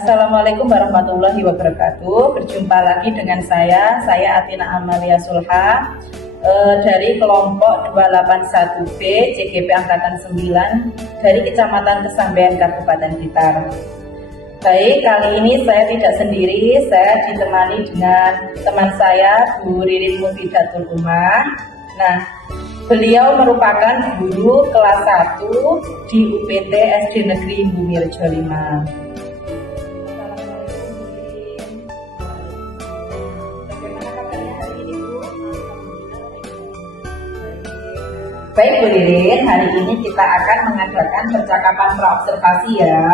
Assalamualaikum warahmatullahi wabarakatuh. Berjumpa lagi dengan saya Atina Amalia Sulha dari kelompok 281B CGP Angkatan 9 dari Kecamatan Kesambean Kabupaten Blitar. Baik, kali ini saya tidak sendiri, saya ditemani dengan teman saya Bu Ririn Mufidatul Umar. Nah, beliau merupakan guru kelas 1 di UPT SD Negeri Bumirejo 5. Baik Bu Ririn, hari ini kita akan mengadakan percakapan praobservasi ya.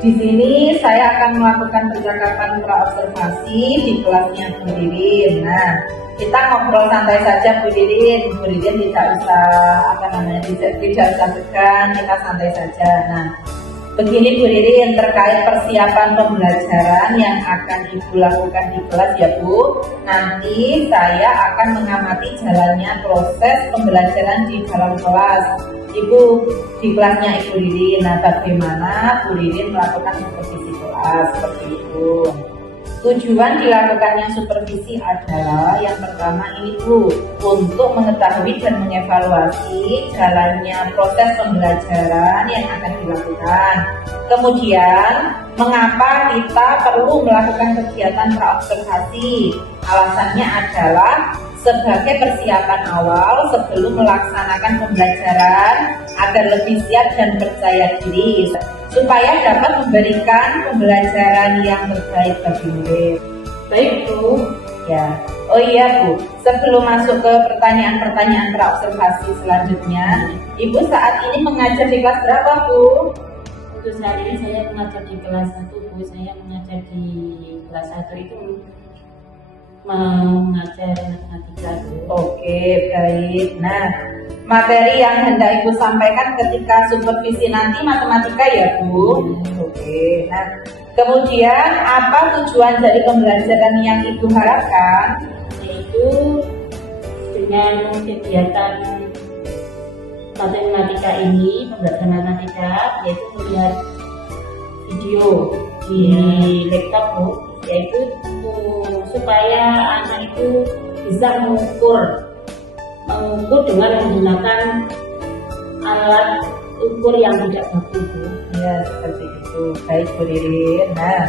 Di sini saya akan melakukan percakapan praobservasi di kelasnya Bu Ririn. Nah, kita ngobrol santai saja Bu Ririn. Bu Ririn tidak usah tidak usah tegang, kita santai saja. Nah, begini Bu Ririn, terkait persiapan pembelajaran yang akan Ibu lakukan di kelas ya Bu. Nanti saya akan mengamati jalannya proses pembelajaran di dalam kelas. Ibu di kelasnya Ibu Ririn. Nah, bagaimana Bu Ririn melakukan supervisi kelas seperti itu. Tujuan dilakukannya supervisi adalah yang pertama ini Bu, untuk mengetahui dan mengevaluasi jalannya proses pembelajaran yang akan dilakukan. Kemudian, mengapa kita perlu melakukan kegiatan praobservasi? Alasannya adalah sebagai persiapan awal sebelum melaksanakan pembelajaran agar lebih siap dan percaya diri, supaya dapat memberikan pembelajaran yang terbaik bagi murid. Baik Bu, ya. Oh iya Bu, sebelum masuk ke pertanyaan-pertanyaan praobservasi selanjutnya, Ibu saat ini mengajar di kelas berapa Bu? Untuk saat ini saya mengajar di kelas 1 Bu, saya mengajar di kelas 1 itu mengajar matematika Bu. Oke, baik. Nah, materi yang hendak Ibu sampaikan ketika supervisi nanti matematika ya Bu? Oke. Nah, kemudian apa tujuan dari pembelajaran yang Ibu harapkan? Yaitu dengan kegiatan matematika ini, pembelajaran matematika, yaitu melihat video di laptop Bu, yaitu supaya anak itu bisa mengukur dengan menggunakan alat ukur yang tidak baku Bu. Ya, seperti itu. Baik Bu Ririn. Nah,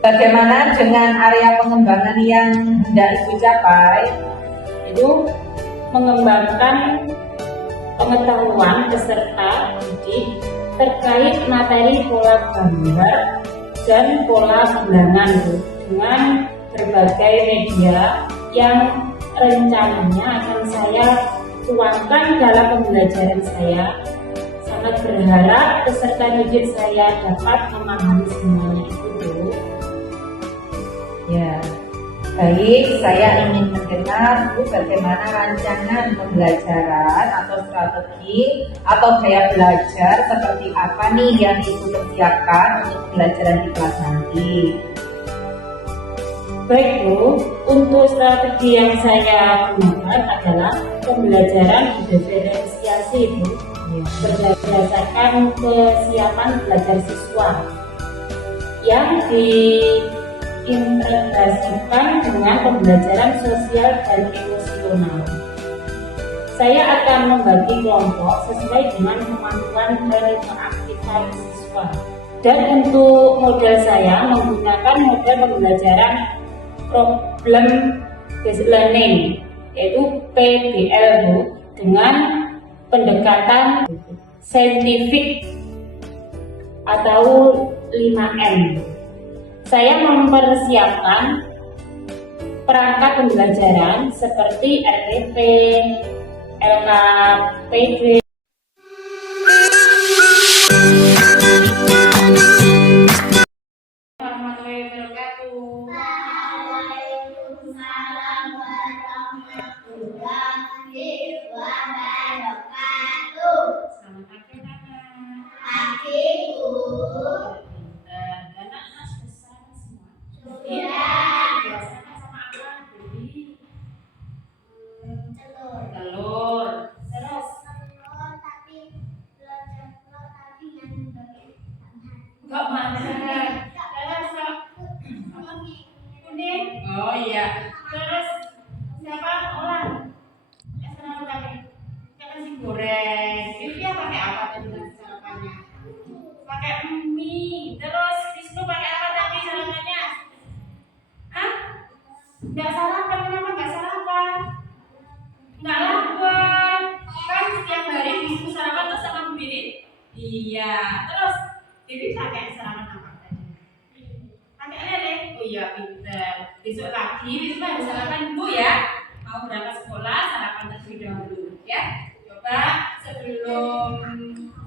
bagaimana dengan area pengembangan yang hendak Ibu capai? Itu mengembangkan pengetahuan peserta didik terkait materi pola gambar dan pola bilangan Bu, dengan berbagai media yang rencananya akan saya tuangkan dalam pembelajaran saya. Sangat berharap peserta didik saya dapat memahami semuanya itu Bu. Ya, baik. Saya ingin mendengar Bu bagaimana rancangan pembelajaran atau strategi atau gaya belajar seperti apa nih yang Ibu persiapkan untuk pembelajaran di kelas nanti. Baik Bu, untuk strategi yang saya gunakan adalah pembelajaran diferensiasi Bu, berdasarkan kesiapan belajar siswa yang diintegrasikan dengan pembelajaran sosial dan emosional. Saya akan membagi kelompok sesuai dengan kemampuan dan keaktifan siswa. Dan untuk model saya menggunakan model pembelajaran problem based learning, yaitu PBL Bu, dengan pendekatan saintifik atau 5M. Saya mempersiapkan perangkat pembelajaran seperti RPP, LKPD. Kok macet? Terus kuning. Oh iya. Terus siapa orang? Sama pakai nasi goreng. Livia pakai apa tadi sarapannya? Pakai mie. Terus Wisnu pakai apa tadi sarapannya? Hah? Nggak sarapan, kenapa nggak sarapan? Nggak lapar. Kan setiap hari Wisnu sarapan terus sama Bu Didin? Iya. Terus Didin pakai sarapan apa tadi? Pakai lele? Oh iya, pinter. Besok lagi Wisnu harus sarapan dulu ya. Mau berangkat sekolah, sarapan terlebih dahulu ya. Coba sebelum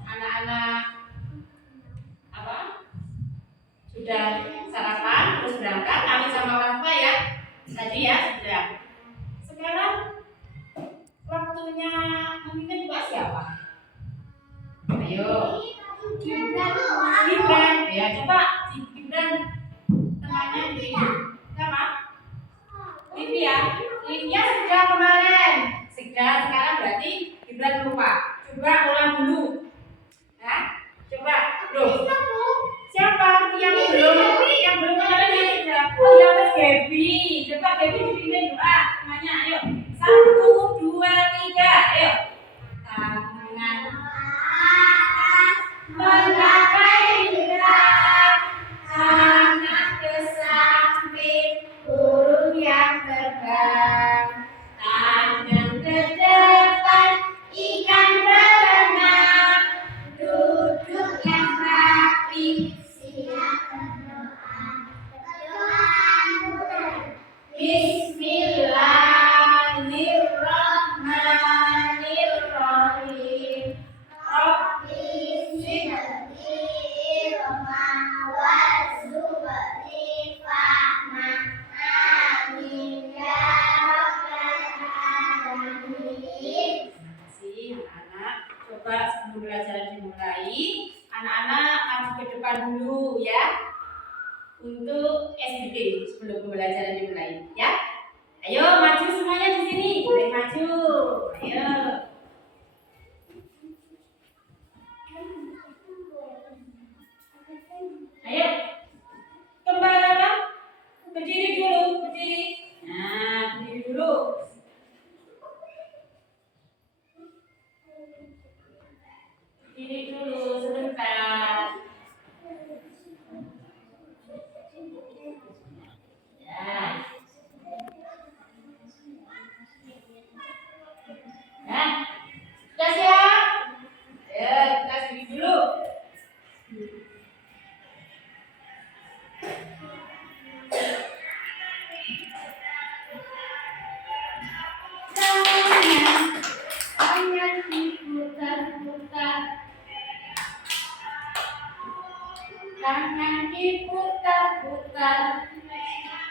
anak-anak apa sudah sarapan terus berangkat, kami sama orang tua ya. Tadi ya sudah. Sekarang waktunya memimpin kelas siapa? Ayo. Gibran. Ya coba si Gibran temannya di siapa? Livia. Livia sudah kemarin. Sekarang berarti Gibran lupa. Coba ulang dulu. Hah? Coba. Loh. Siapa yang belum kemarin yang sudah? Oh ya Mas Gaby. Coba Gaby dipimpin doa. Semuanya ayo. 1, 2, 3. Ayo. Tangan menggapai gerak, tangan ke samping, burung yang terbang, tangan ke depan, ikan berenang, duduk yang rapi, siap berdoa, Bismillahirrahmanirrahim. Coba sebelum pelajaran dimulai, anak-anak maju ke depan dulu ya untuk SBD sebelum pembelajaran dimulai ya. Ayo maju semuanya di sini, boleh maju. Ayo. Ayo. Kembali apa? Berdiri dulu, berdiri. Nah, berdiri dulu. Berdiri dulu sebentar. Ya. Nah, sudah siap? Ya, kita berdiri dulu. Tangan diputar-putar, tangan diputar-putar,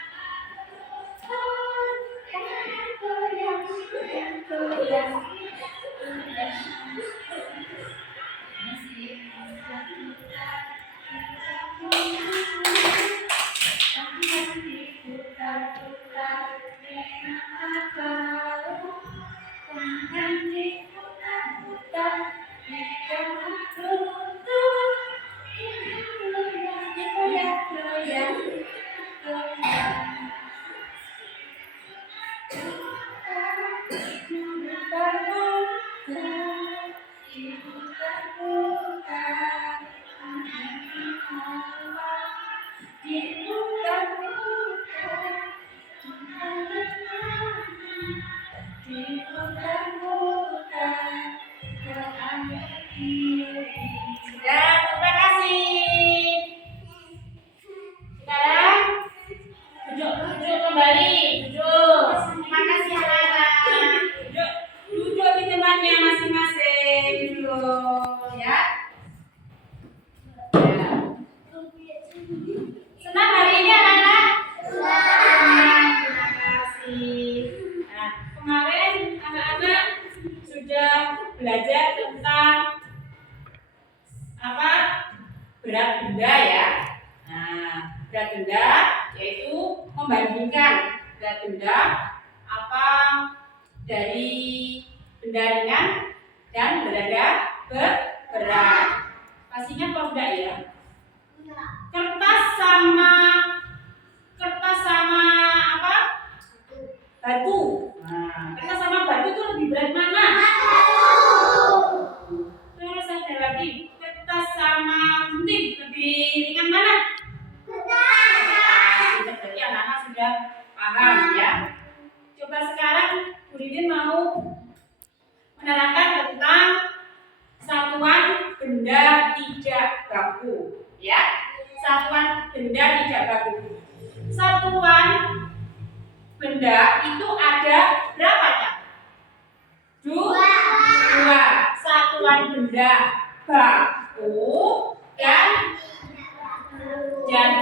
tangan goyang-goyang. Ya, terima kasih. Sekarang duduk kembali, duduk. Terima kasih anak-anak. Duduk di tempatnya masing-masing dulu, ya. Ya. Senang hari ini anak-anak? Senang. Terima kasih. Nah, kemarin anak-anak sudah belajar tentang apa? Berat benda ya. Nah, berat benda yaitu membandingkan berat benda apa dari benda ringan dan benda berat. Pastinya kok enggak ya? sama apa? Batu. Nah, kertas sama batu itu lebih berat mana? Terus ada lagi, kertas sama gunting lebih ringan mana? Nah, jadi anak-anak sudah paham ya. Coba sekarang Bu Ridin mau menerangkan tentang satuan benda tidak baku, ya. Satuan benda tidak baku. Satuan benda itu ada berapa, Cak? Dua. Satuan benda baku dan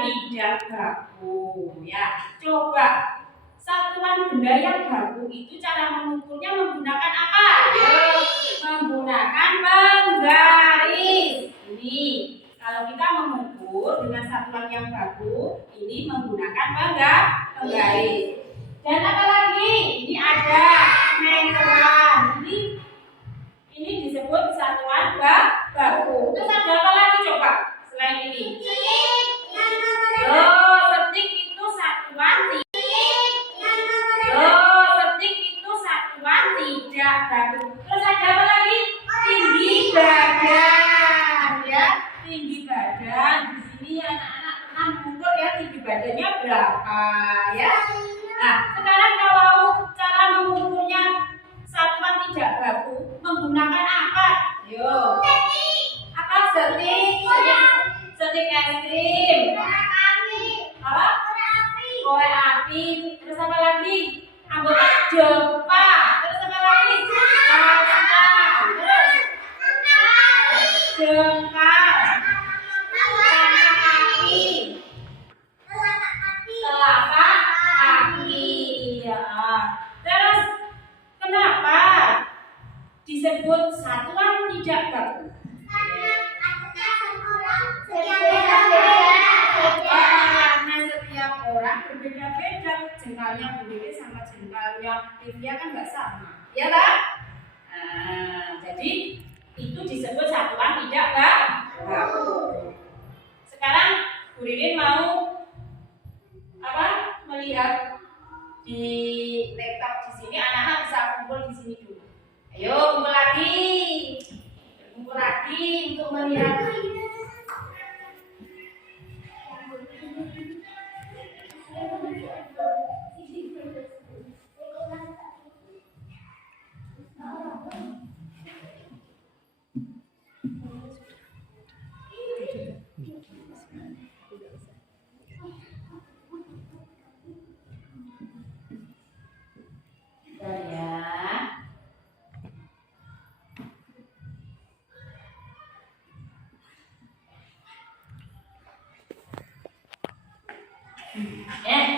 tidak baku, ya. Coba satuan benda yang baku itu cara mengukurnya menggunakan apa? Menggunakan penggaris. Ini kalau kita mengukur dengan satuan yang baku, ini menggunakan penggaris. Dan apa lagi? Ini ada meteran. Ini disebut satuan baku. Terus ada apa lagi coba selain ini? Detik itu satuan tidak baku. Terus ada apa lagi? Tinggi badan, ya. Tinggi badan. Di sini anak-anak pernah mengukur ya tinggi badannya berapa, ya. Nah, sekarang kalau cara mengukurnya satuan tidak baku menggunakan apa? Yo. Apa? Setik es krim. Apa? Korek api. Terus apa lagi? Anggota Jepang. Terus apa lagi? Pasta. Terus jengkal. Telapak kaki. Telapak kaki. Ya. Terus kenapa disebut satuan tidak baku? Karena setiap orang berbeda-beda. Jengkalnya Bu Dede sama jengkalnya Livia kan nggak sama, ya kan? Nah, jadi itu disebut satuan tidak baku. Sekarang Bu Dede mau apa? Melihat di laptop di sini, anak-anak bisa kumpul di sini dulu. Ayo kumpul lagi untuk melihat.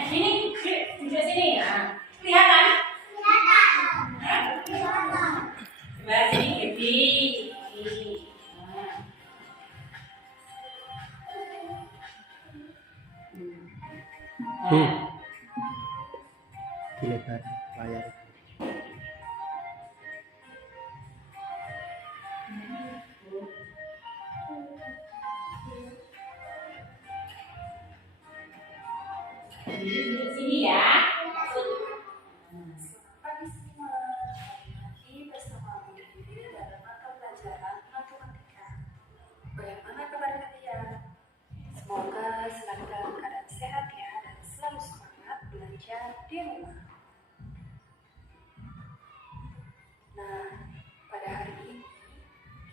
Sini, duduk sini. Nah, kelihatan? Sebelah sini gede. Dilebar layar. Duduk sini ya. Pagi semua, lagi bersama Bu Dede dalam mata pelajaran matematika. Bagaimana kabar kalian? Semoga selalu dalam keadaan sehat ya dan selalu semangat belajar di rumah. Nah, pada hari ini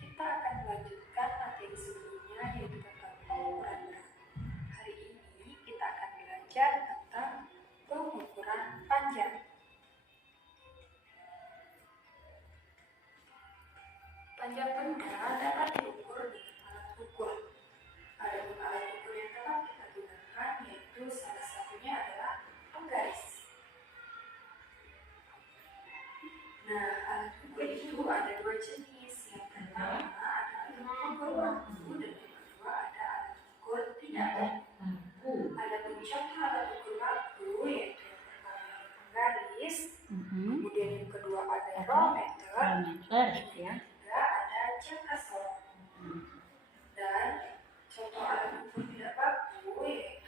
kita akan melanjutkan materi sebelumnya yaitu tentang pengukuran berat. Hari ini kita akan belajar tentang pengukuran panjang. Panjang benda dapat diukur dengan alat ukur. Ada alat ukur yang dapat kita gunakan, yaitu salah satunya adalah penggaris. Nah, alat ukur itu ada dua jenis. Yang pertama ada alat ukur baku dan yang kedua ada alat ukur tidak baku. Ada contoh alat ukur baku, yaitu yang pertama penggaris, kemudian yang kedua ada rollmeter, ya. ada jangka sorong. Dan contoh alat ukur tidak baku yaitu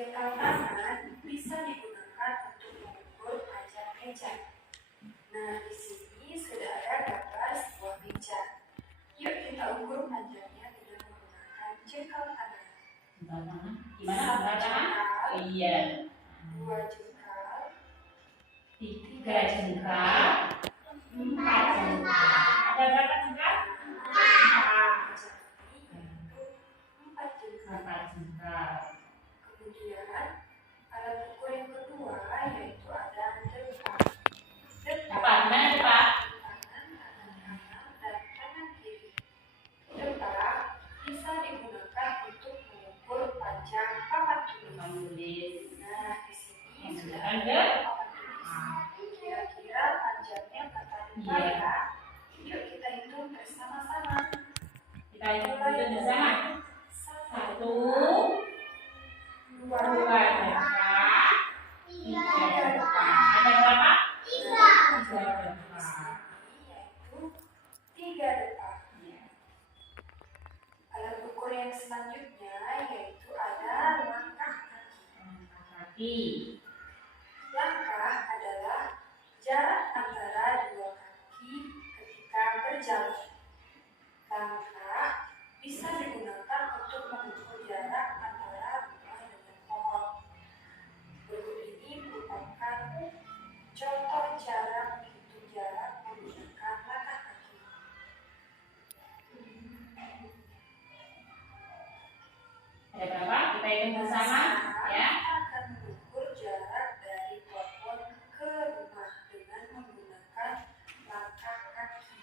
Jengkal tangan bisa digunakan untuk mengukur panjang meja. Nah, di sini sudah ada gambar sebuah meja. Yuk kita ukur panjangnya dengan menggunakan jengkal tangan. Gimana tangan? Iya. 2 jengkal, 3 jengkal, 4 jengkal. Ada berapa jengkal? 4 jengkal. 4 jengkal. Kemudian alat ukur yang kedua yaitu ada depak. Apa? Gimana depak? Tangan kanan dan tangan kiri. Depak bisa digunakan untuk mengukur panjang papan tulis. Nah, di sini sudah ada papan tulis. Kira-kira panjangnya berapa depak ya? Yuk kita hitung bersama-sama. Kita hitung bersama. 1, 2 depak, 3 depak. Ada berapa? 3 depak. Yaitu 3 depak. Alat ukur yang selanjutnya yaitu ada langkah kaki. Langkah adalah jarak antara dua kaki ketika berjalan. Langkah bisa digunakan untuk mengukur jarak antara rumah dengan pohon. Berikut ini merupakan contoh cara menghitung jarak menggunakan langkah kaki. Ada berapa? Kita hitung bersama ya. Kita akan mengukur jarak dari pohon ke rumah dengan menggunakan langkah kaki.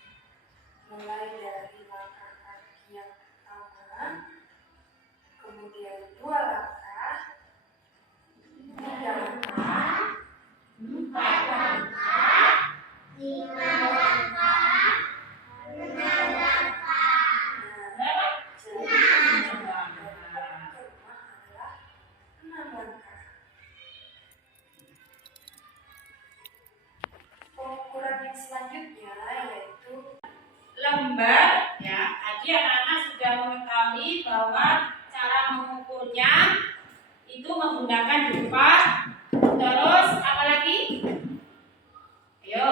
Mulai dari langkah kaki yang pertama, kemudian 2 langkah, 3 langkah, 4 langkah, 5 langkah, 6 langkah. Berapa? jadi dari pohon ke rumah adalah 6 langkah. Pengukuran yang selanjutnya yaitu Lembar ya. Tadi anak-anak sudah mengetahui bahwa cara mengukurnya itu menggunakan depak. Terus apa lagi? Ayo.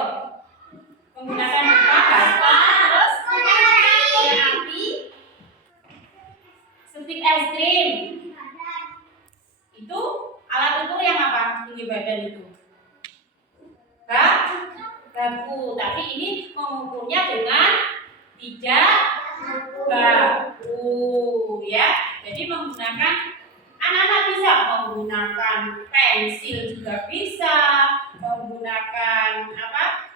Menggunakan depak, baskom, terus korek api, stik es krim. Itu alat ukur yang apa? Tinggi badan itu. Baku. Tapi ini mengukurnya dengan tidak baku ya. Jadi menggunakan anak-anak bisa menggunakan pensil juga bisa, menggunakan apa?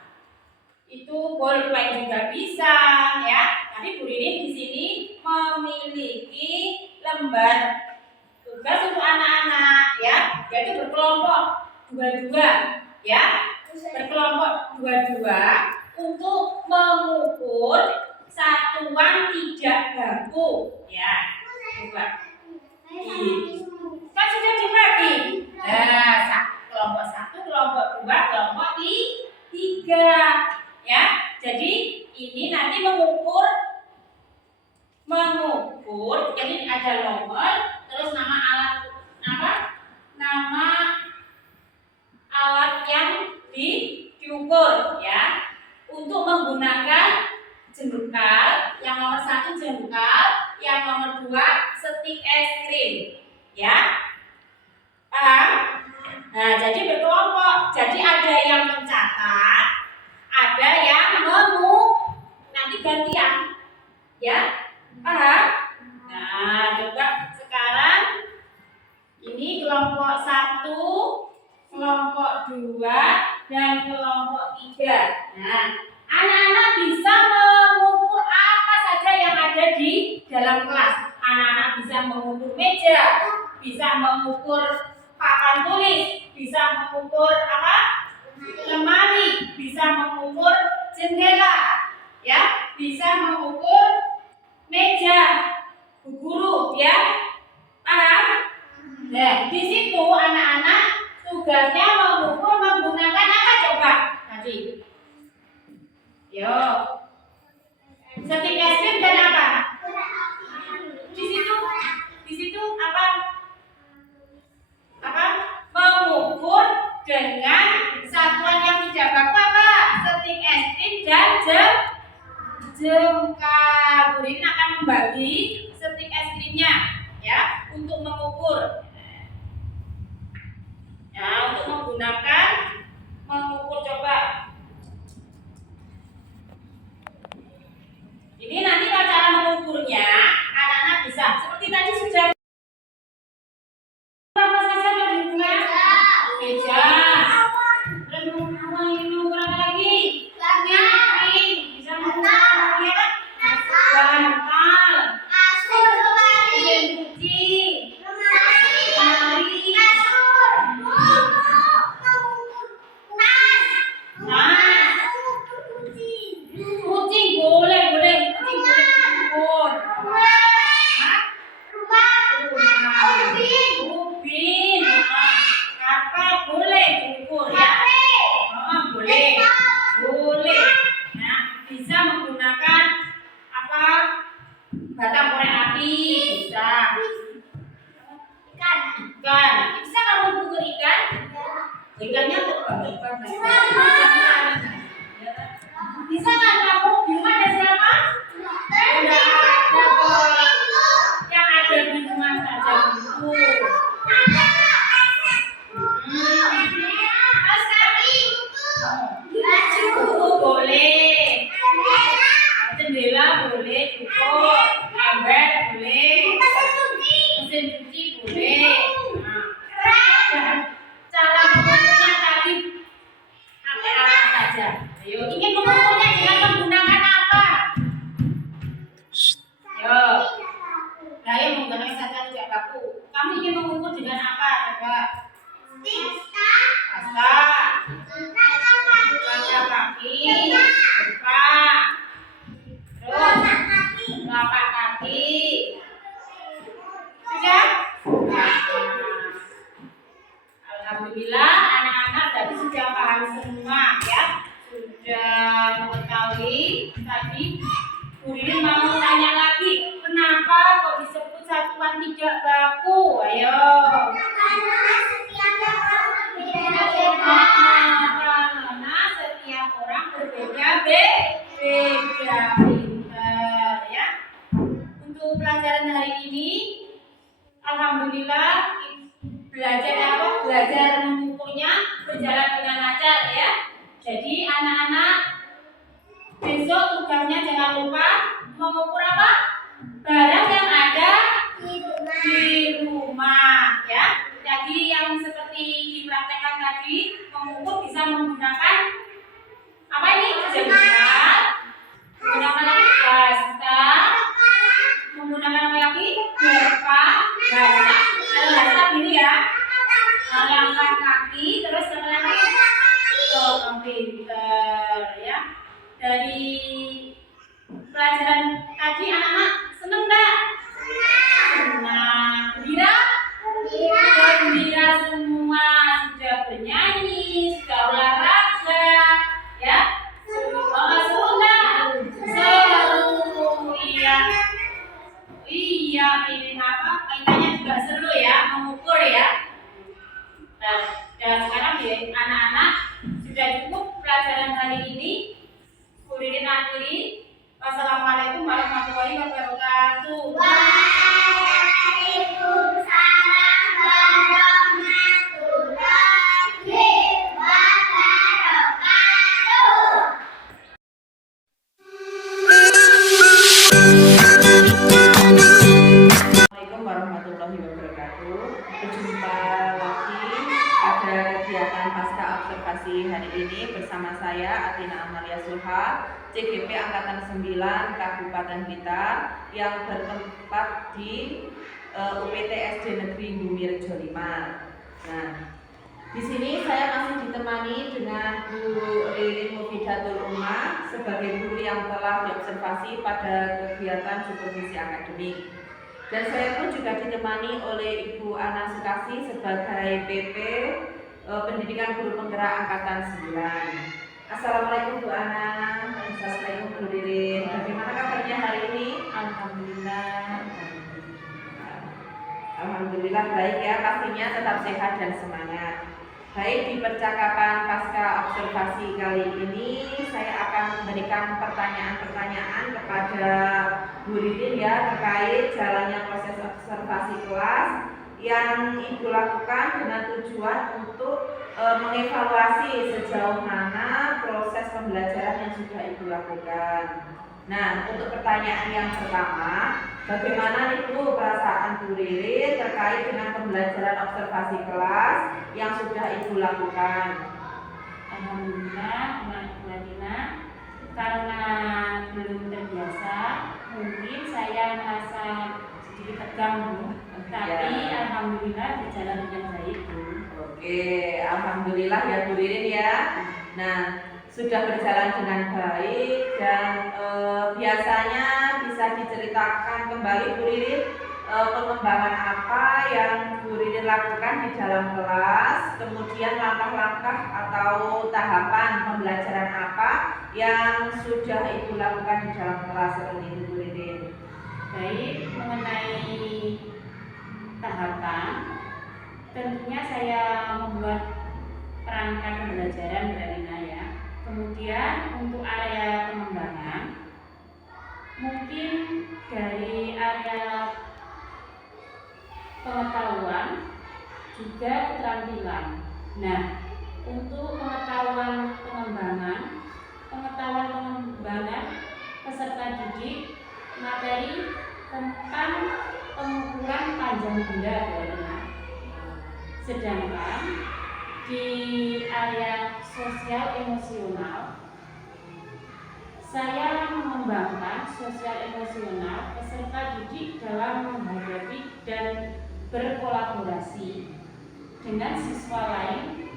Itu bolpen juga bisa ya. Tapi Bu Ririn di sini memiliki lembar tugas untuk anak-anak ya, yaitu berkelompok dua-dua ya. Berkelompok dua-dua untuk mengukur satuan tidak baku ya. Coba. Kan sudah dibagi. Nah, kelompok 1, kelompok 2, kelompok 3 ya. Jadi ini nanti mengukur jadi ada nomor, terus nama alat apa? Nama alat yang diukur ya. Untuk menggunakan jengkal, yang nomor 1 jengkal, yang nomor 2 stik es krim ya. Paham? Nah, jadi berkelompok. Jadi ada yang mencatat, ada yang nanti gantian ya. Paham? Nah, coba sekarang ini kelompok 1, kelompok 2, dan kelompok 3. Nah, anak-anak bisa mengukur apa saja yang ada di dalam kelas. Anak-anak bisa mengukur meja, bisa mengukur papan tulis, bisa mengukur apa? Lemari, bisa mengukur jendela, ya, bisa mengukur meja bu guru, ya. Paham? Nah, di situ anak-anak tugasnya mengukur menggunakan apa coba? Tadi. Yo. Stik es krim dan apa? Di situ apa? membagi stik es krimnya ya untuk mengukur. Ya, untuk menggunakan mengukur coba. Ini nanti kalau cara mengukurnya anak-anak bisa seperti tadi sudah apa saja yang dibuat meja. Terus mengukur apa lagi? Lagi bisa mengukur apa ya? Bantal, mesin cuci, lemari, kucing boleh diukur. Ubin, kapal boleh diukur ya. Boleh. Nah, bisa menggunakan apa? Batang korek api bisa. Ikan. Bisa kamu ukur ikan? Ikannya terbang. Bisa nggak kamu di rumah ada siapa? Ada kok. Yang ada di rumah saja itu. Boleh. Jendela boleh cukup. Ember boleh. Mesin cuci boleh. Cara mengukurnya tadi pakai apa saja? Ayo, ingin mengukurnya dengan menggunakan apa? Ayo. Saya menggunakan saja tidak baku. Kamu ingin mengukur dengan apa? Coba. Pasta. Kaca kaki. Buka. Terus. Telapak kaki. Sudah? Alhamdulillah anak-anak tadi sudah paham semua ya. Sudah mengetahui tadi. Bu Ririn mau tanya lagi, kenapa kok disebut satuan tidak baku? Ayo. Karena setiap orang berbeda-beda, pintar ya. Untuk pelajaran hari ini, alhamdulillah belajar mengukurnya berjalan dengan lancar ya. Jadi anak-anak besok tugasnya jangan lupa mengukur apa? Barang yang ada di rumah ya. Jadi yang seperti dipraktekkan tadi, mengukur bisa menggunakan apa ini? Jengkal, menggunakan pasta, menggunakan apa lagi? Gerpa, basta. Kalau basta ini ya, langkah kaki, terus apa lagi? Pinter ya. Dari pelajaran tadi anak-anak seneng nggak? Senang. Gembira semua, sudah bernyanyi, sudah olahraga, ya. Seru nggak? Seru, iya. Ini apa? Mainannya juga seru ya, mengukur ya. Dan sekarang ya anak-anak sudah cukup pelajaran hari ini. Bu Ririn akhiri. Wassalamualaikum warahmatullahi wabarakatuh. Waalaikumsalam warahmatullahi wabarakatuh. Assalamualaikum warahmatullahi wabarakatuh. Berjumpa lagi pada kegiatan pasca observasi hari ini bersama saya Atina Amalia Sulha, CGP Angkatan 9 Kabupaten Blitar yang bertempat di UPT SD Negeri Bumirejo 5. Nah, di sini saya masih ditemani dengan Bu Ririn Mufidatul Umma sebagai guru yang telah diobservasi pada kegiatan supervisi akademik. Dan saya pun juga ditemani oleh Ibu Ana Sukasi sebagai PP Pendidikan Guru Penggerak Angkatan 9. Assalamualaikum Bu Ana. Assalamualaikum Bu Ririn. Bagaimana kabarnya hari ini? Alhamdulillah baik ya, pastinya tetap sehat dan semangat. Baik, di percakapan pasca observasi kali ini saya akan memberikan pertanyaan-pertanyaan kepada Bu Ririn ya terkait jalannya proses observasi kelas yang Ibu lakukan dengan tujuan untuk mengevaluasi sejauh mana proses pembelajaran yang sudah Ibu lakukan. Nah, untuk pertanyaan yang pertama, bagaimana nih Bu perasaan Bu Ririn terkait dengan pembelajaran observasi kelas yang sudah Ibu lakukan? Alhamdulillah, karena belum terbiasa, mungkin saya merasa sedikit tegang, Bu. Tapi alhamdulillah berjalan dengan baik, Bu. Oke, alhamdulillah ya Bu Ririn ya. Nah, sudah berjalan dengan baik dan biasanya bisa diceritakan kembali Bu Ririn pengembangan apa yang Bu Ririn lakukan di dalam kelas, kemudian langkah-langkah atau tahapan pembelajaran apa yang sudah Ibu lakukan di dalam kelas seperti itu Bu Ririn. Baik, mengenai tahapan, tentunya saya membuat perangkat pembelajaran Mbak Lina ya. Kemudian untuk area pengembangan, mungkin dari area pengetahuan juga keterampilan. Nah, untuk pengetahuan pengembangan peserta didik materi tentang pengukuran panjang benda Mbak. Sedangkan di area sosial emosional, saya mengembangkan sosial emosional peserta didik dalam menghadapi dan berkolaborasi dengan siswa lain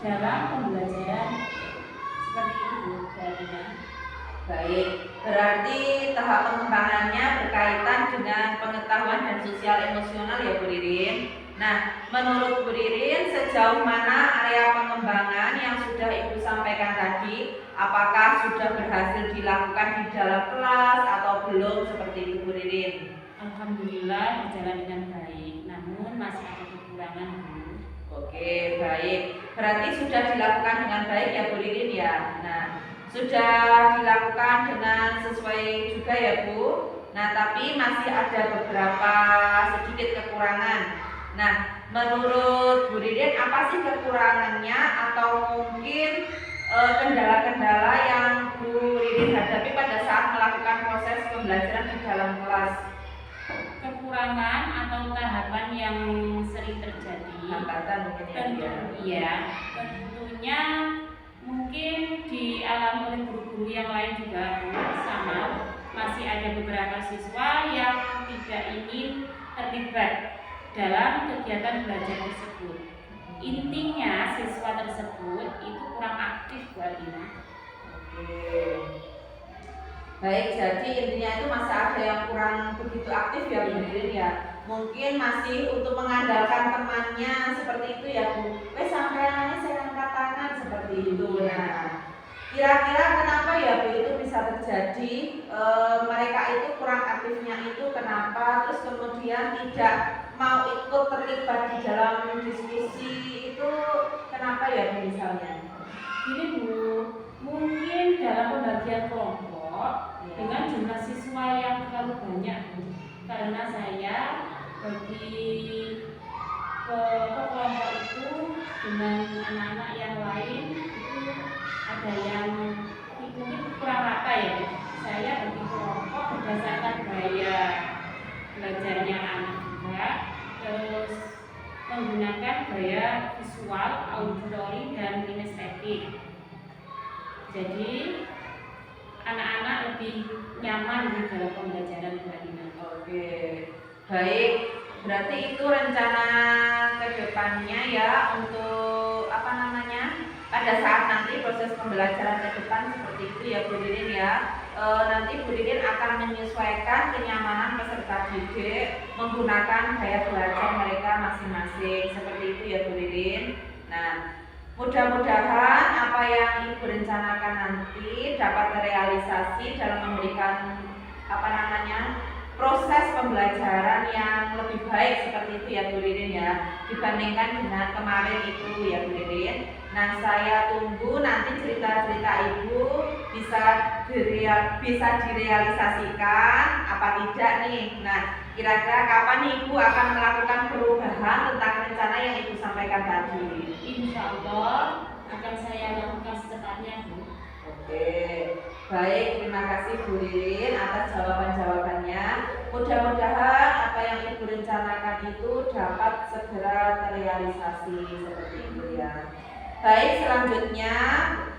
dalam pembelajaran seperti itu, Mbak. Baik, berarti tahap pengembangannya berkaitan dengan pengetahuan dan sosial emosional ya Bu Ririn. Nah, menurut Bu Ririn sejauh mana area pengembangan yang sudah Ibu sampaikan tadi, apakah sudah berhasil dilakukan di dalam kelas atau belum seperti itu Bu Ririn? Alhamdulillah berjalan dengan baik, namun masih ada kekurangan, Bu. Oke, baik. Berarti sudah dilakukan dengan baik ya Bu Ririn ya. Nah, sudah dilakukan dengan sesuai juga ya Bu. Nah, tapi masih ada beberapa sedikit kekurangan. Nah, menurut Bu Ririn apa sih kekurangannya atau mungkin kendala-kendala yang Bu Ririn hadapi pada saat melakukan proses pembelajaran di dalam kelas? Kekurangan atau tahapan yang sering terjadi, Hambatan mungkin ya. tentunya mungkin dialami oleh guru-guru yang lain juga, Bu. Sama masih ada beberapa siswa yang tidak ingin terlibat dalam kegiatan belajar tersebut. Intinya siswa tersebut itu kurang aktif, Bu Alina. Oke. Baik, jadi intinya itu masih ada yang kurang begitu aktif ya Bu Ririn ya. Mungkin masih untuk mengandalkan temannya seperti itu ya Bu. Sampeannya saya angkat tangan seperti itu. Nah, kira-kira kenapa ya Bu itu bisa terjadi? Mereka itu kurang aktifnya itu kenapa? Terus kemudian tidak mau ikut terlibat di dalam diskusi itu kenapa ya Bu misalnya? Gini Bu, mungkin dalam pembagian kelompok dengan jumlah siswa yang terlalu banyak, Bu. Karena saya bagi ke kelompok itu dengan anak-anak yang lain itu ada yang mungkin kurang rata ya. Saya bagi kelompok berdasarkan gaya belajarnya anak juga, terus menggunakan gaya visual, auditory dan kinestetik. Jadi anak-anak lebih nyaman di dalam pembelajaran Mbak. Oke, baik. Berarti itu rencana kedepannya ya untuk apa namanya? Pada saat nanti proses pembelajaran ke depan seperti itu ya Bu Ririn ya. Nanti Bu Ririn akan menyesuaikan kenyamanan peserta didik menggunakan gaya belajar mereka masing-masing seperti itu ya Bu Ririn. Nah, mudah-mudahan apa yang Ibu rencanakan nanti dapat terrealisasi dalam memberikan apa namanya proses pembelajaran yang lebih baik seperti itu ya Bu Ririn ya, dibandingkan dengan kemarin itu ya Bu Ririn. Nah, saya tunggu nanti cerita-cerita Ibu bisa direalisasikan apa tidak nih. Nah, kira-kira kapan nih Ibu akan melakukan perubahan tentang rencana yang Ibu sampaikan tadi? Insya Allah akan saya lakukan secepatnya, Bu. Oke, baik, terima kasih Bu Ririn atas jawaban-jawabannya. Mudah-mudahan apa yang Ibu rencanakan itu dapat segera terrealisasi seperti itu ya. Baik, selanjutnya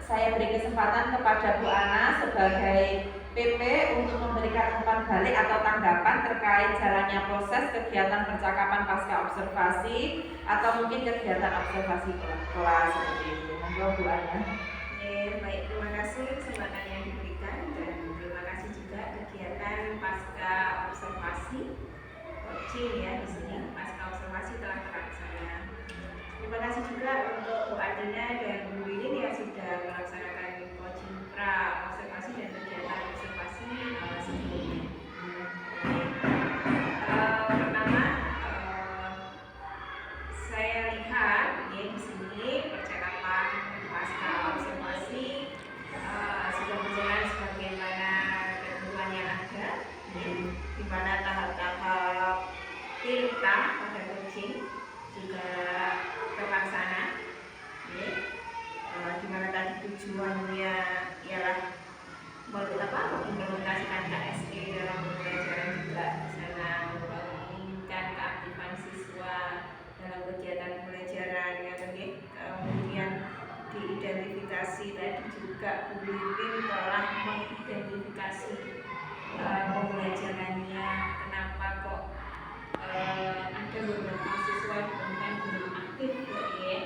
saya beri kesempatan kepada Bu Ana sebagai PP untuk memberikan umpan balik atau tanggapan terkait jalannya proses kegiatan percakapan pasca observasi atau mungkin kegiatan observasi kelas seperti itu. Monggo Bu Ana. Baik, terima kasih kesempatan yang diberikan dan terima kasih juga kegiatan pasca observasi coaching ya di sini pasca observasi telah terlaksana. Terima kasih juga untuk Bu Adina dan Bu Ririn yang sudah melaksanakan coaching pra observasi dan kegiatan observasi sebelumnya. Pertama, saya lihat ya di sini percakapan pasca observasi sudah berjalan sebagaimana ketentuan yang ada, ya, di mana tahap-tahap pilkah pada coaching juga terlaksana, ya, di mana tadi tujuannya ialah mengimplementasikan KSE dalam pembelajaran juga di sana, meningkatkan keaktifan siswa dalam kegiatan pembelajaran ya, kemudian diidentifikasi tadi juga Bu Ririn telah mengidentifikasi pembelajarannya, kenapa kok ada beberapa siswa ditemukan belum aktif ya,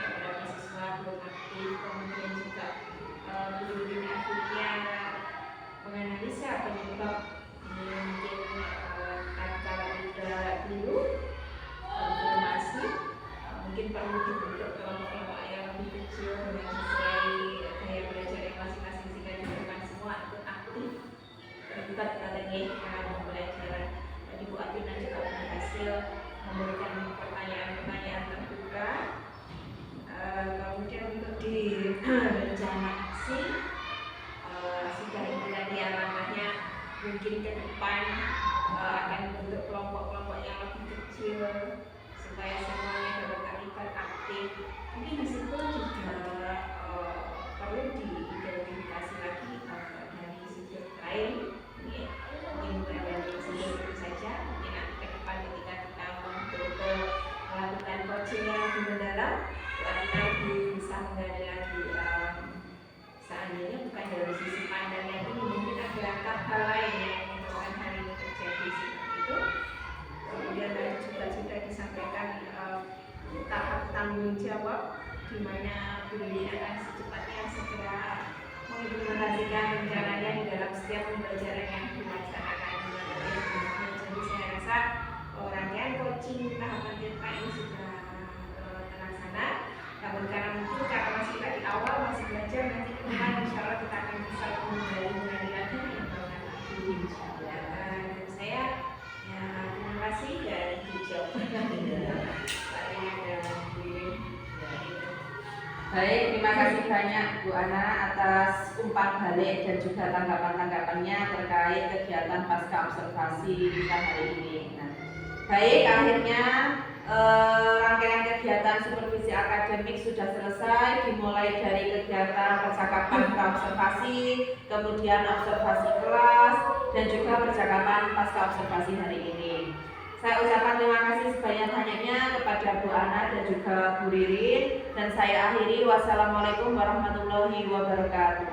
beberapa siswa belum aktif, kemudian juga Bu Ririn akhirnya menganalisa penyebab mungkin tatkala tidak dulu konfirmasi mungkin perlu dibentuk kelompok-kelompok yang lebih kecil dengan sesuai gaya belajar yang masing-masing sehingga dibutuhkan semua ikut aktif terlibat katanya dalam pembelajaran. Jadi Bu Adina juga berhasil memberikan pertanyaan-pertanyaan terbuka. Kemudian untuk di rencana aksi sudah ini tadi langkahnya mungkin ke depan akan membentuk kelompok-kelompok yang lebih kecil supaya semuanya dapat terlibat aktif. Mungkin di situ juga perlu diidentifikasi lagi dari sisi lain. Mungkin dari sisi itu saja. Mungkin nanti ke depan ketika kita betul-betul melakukan coaching yang lebih mendalam, kita bisa menggali lagi seandainya bukan dari sisi pandang yang ini, mungkin ada hal lain yang menyebabkan hal ini terjadi seperti itu. Kemudian tadi juga sudah disampaikan tahap tanggung jawab di mana Bu Ririn akan secepatnya segera mengimplementasikan rencananya di dalam setiap pembelajaran yang dilaksanakan. Jadi saya rasa rangkaian coaching tahapan TK ini sudah terlaksana. Namun karena masih kita di awal masih belajar, nanti ke depan insya Allah kita akan bisa menggali lagi mengembangkan lagi insya Allah. Dan saya ya terima kasih dan dijawab. Baik, terima kasih banyak Bu Ana atas umpan balik dan juga tanggapan-tanggapannya terkait kegiatan pasca observasi kita hari ini. Nah, baik, akhirnya rangkaian kegiatan supervisi akademik sudah selesai, dimulai dari kegiatan percakapan pra-observasi, kemudian observasi kelas, dan juga percakapan pasca observasi hari ini. Saya ucapkan terima kasih sebanyak-banyaknya kepada Bu Ana dan juga Bu Ririn, dan saya akhiri. Wassalamualaikum warahmatullahi wabarakatuh.